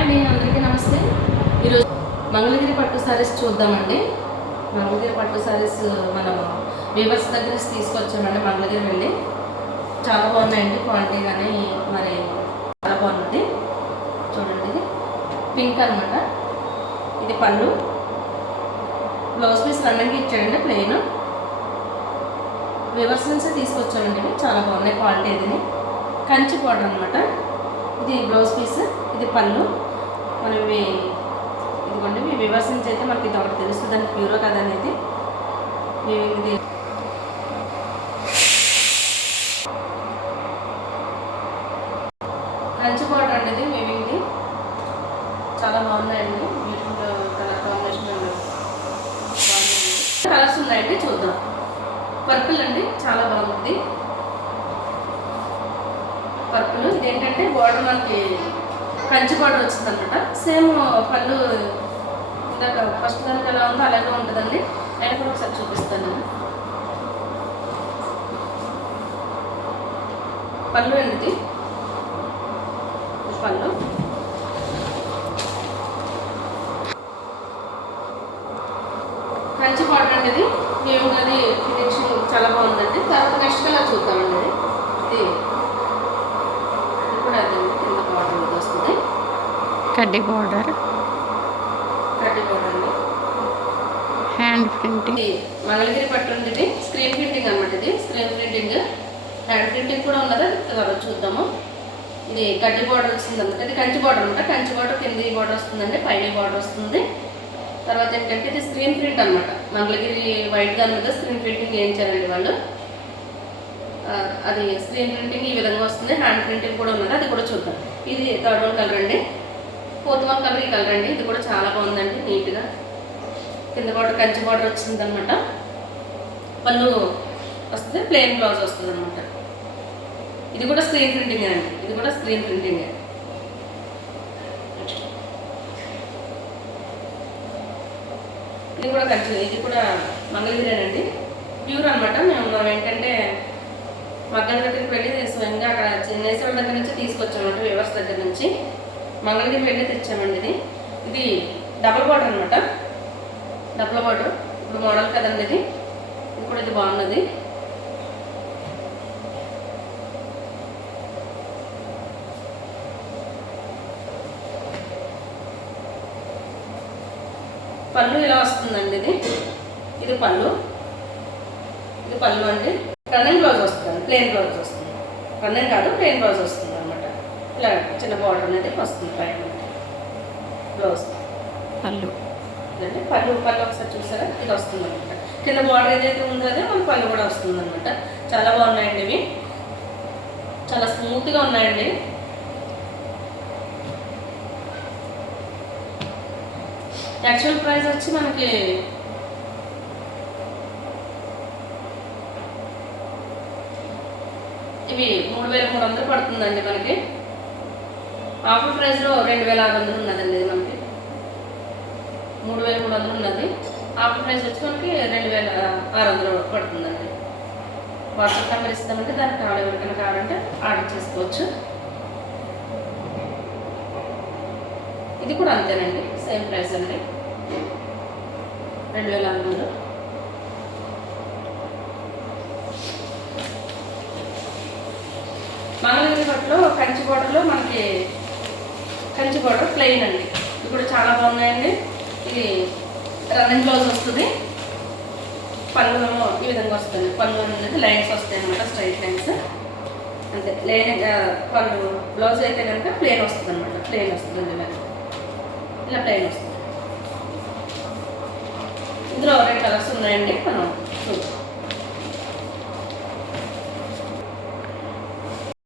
అండి, అందరికీ నమస్తే. ఈరోజు మంగళగిరి పట్టు సారీస్ చూద్దామండి. మంగళగిరి పట్టు సారీస్ మనం వీవర్స్ దగ్గర తీసుకొచ్చామండి. మంగళగిరి వెళ్ళి చాలా బాగున్నాయండి, క్వాలిటీ కానీ మరి చాలా బాగున్నది. చూడండి, ఇది పింక్ అనమాట. ఇది పళ్ళు, బ్లౌజ్ పీస్ రన్నింగ్ ఇచ్చాడండి, ప్లెయిన్. వీవర్స్ నుంచి తీసుకొచ్చామండి. ఇవి చాలా బాగున్నాయి, క్వాలిటీ. ఇది కంచి బార్డర్ అనమాట. ఇది బ్లౌజ్ పీస్, ఇది పళ్ళు. మనం ఇదిగోండి, మీ వివర్స్ నుంచి అయితే మనకి ఇది ఒకటి తెలుస్తుంది అండి, ప్యూరో కదా అనేది. ఇది కంచి బార్డర్ అండి. ఇది వీవింగ్ది చాలా బాగున్నాయండి, బ్యూటిఫుల్ కలర్ కాంబినేషన్ బాగుంది. కలర్స్ ఉన్నాయండి, చూద్దాం. పర్పుల్ అండి, చాలా బాగుంది పర్పుల్. ఇదేంటంటే బార్డర్ మనకి కంచి బార్డర్ వచ్చిందనమాట. సేమ్ పళ్ళు ఇందాక ఫస్ట్ దానికి ఎలా ఉందో అలాగే ఉంటుందండి. నేను కూడా ఒకసారి చూపిస్తాను. పళ్ళు అండి, ఇది పళ్ళు. కంచి బార్డర్ అండి. ఇది ఏమున్నది, ఫినిషింగ్ చాలా బాగుందండి. తర్వాత నెక్స్ట్ కలర్ చూద్దామండి. ఇది కూడా అది కింద బార్డర్ వస్తుంది, కడ్డీ బార్డర్, కడ్డీ బార్డర్ అండి. Hand printing. ఇది మంగళగిరి పట్టు ఉంది. ఇది స్క్రీన్ ప్రింటింగ్ అనమాట. ఇది స్క్రీన్ ప్రింటింగ్, హ్యాండ్ ప్రింటింగ్ కూడా ఉన్నది. తర్వాత చూద్దాము. ఇది కడ్డీ బార్డర్ వచ్చింది అనమాట. ఇది కంచి బార్డర్ అనమాట. కంచి బార్డర్ కింద బార్డర్ వస్తుందండి, పైన బార్డర్ వస్తుంది. తర్వాత ఏంటంటే ఇది స్క్రీన్ ప్రింట్ అనమాట. మంగళగిరి వైట్ దాని మీద స్క్రీన్ ప్రింటింగ్ చేయించారండి వాళ్ళు. అది స్క్రీన్ ప్రింటింగ్ ఈ విధంగా వస్తుంది. హ్యాండ్ ప్రింటింగ్ కూడా ఉన్నది, అది కూడా చూద్దాం. ఇది థర్డ్ వన్ కలర్ అండి. ఫోర్త్ వన్ కలర్ ఈ కలర్ అండి. ఇది కూడా చాలా బాగుందండి, నీట్గా. కింద బార్డర్ కంచి బార్డర్ వచ్చింది అనమాట. పళ్ళు వస్తుంది, ప్లెయిన్ బ్లౌజ్ వస్తుంది అనమాట. ఇది కూడా స్క్రీన్ ప్రింటింగ్ అండి. ఇది కూడా స్క్రీన్ ప్రింటింగ్. ఇది కూడా కంచి, ఇది కూడా మంగళగిరేనండి, ప్యూర్ అనమాట. మేము ఏంటంటే మగ్గం దగ్గరికి వెళ్ళి స్వయంగా అక్కడ చిన్నేశ్వరం దగ్గర నుంచి తీసుకొచ్చామంటే, వ్యూవర్స్ దగ్గర నుంచి మంగళగిరి వెళ్ళి తెచ్చామండి. ఇది డబుల్ బార్డర్ అనమాట. డబుల్ బార్డర్ ఇప్పుడు మోడల్ కదండి. ఇది కూడా ఇది బాగున్నది. పళ్ళు ఇలా వస్తుందండి. ఇది పళ్ళు, ఇది పళ్ళు అండి. రన్నింగ్ బ్లౌజ్ వస్తుంది, ప్లెయిన్ బ్లౌజ్ వస్తుంది. రన్నింగ్ కాదు, ప్లెయిన్ బ్లౌజ్ వస్తుంది అనమాట. ఇలా చిన్న బార్డర్ అనేది వస్తుంది పైన బ్లౌజ్. పళ్ళు అంటే పళ్ళు ఒకసారి చూసారా, ఇది వస్తుంది అనమాట. కింద బార్డర్ ఏదైతే ఉందో అదే మన పళ్ళు కూడా వస్తుంది అనమాట. చాలా బాగున్నాయండి ఇవి, చాలా స్మూత్గా ఉన్నాయండి. యాక్చువల్ ప్రైస్ వచ్చి మనకి ఇవి 3300 పడుతుందండి మనకి. ఆఫర్ ప్రైస్లో 2600 ఉన్నదండి. ఇది మనకి 3300 ఉన్నది. ఆఫర్ ప్రైస్ వచ్చి మనకి 2600 పడుతుందండి. వాట్సాప్ నెంబర్ ఇస్తామంటే దానికి ఎవరికైనా కావాలంటే ఆర్డర్ చేసుకోవచ్చు. ఇది కూడా అంతేనండి, సేమ్ ప్రైస్ అండి, 2600. మంగళగిరి పట్టులో కంచి బార్డర్లో మనకి కంచి బార్డర్ ప్లెయిన్ అండి. ఇది కూడా చాలా బాగున్నాయండి. ఇది రన్నింగ్ బ్లౌజ్ వస్తుంది. పళ్ళు ఈ విధంగా వస్తుంది. పళ్ళు అనేది లైన్స్ వస్తాయి అన్నమాట, స్ట్రైట్ లైన్స్ అంతే. లైన్ పళ్ళు బ్లౌజ్ అయితే కనుక ప్లెయిన్ వస్తుంది అనమాట. ప్లెయిన్ వస్తుంది, ఇలా ప్లెయిన్ వస్తుంది. ఇందులో 2 కలర్స్ ఉన్నాయండి, మనం చూద్దాం.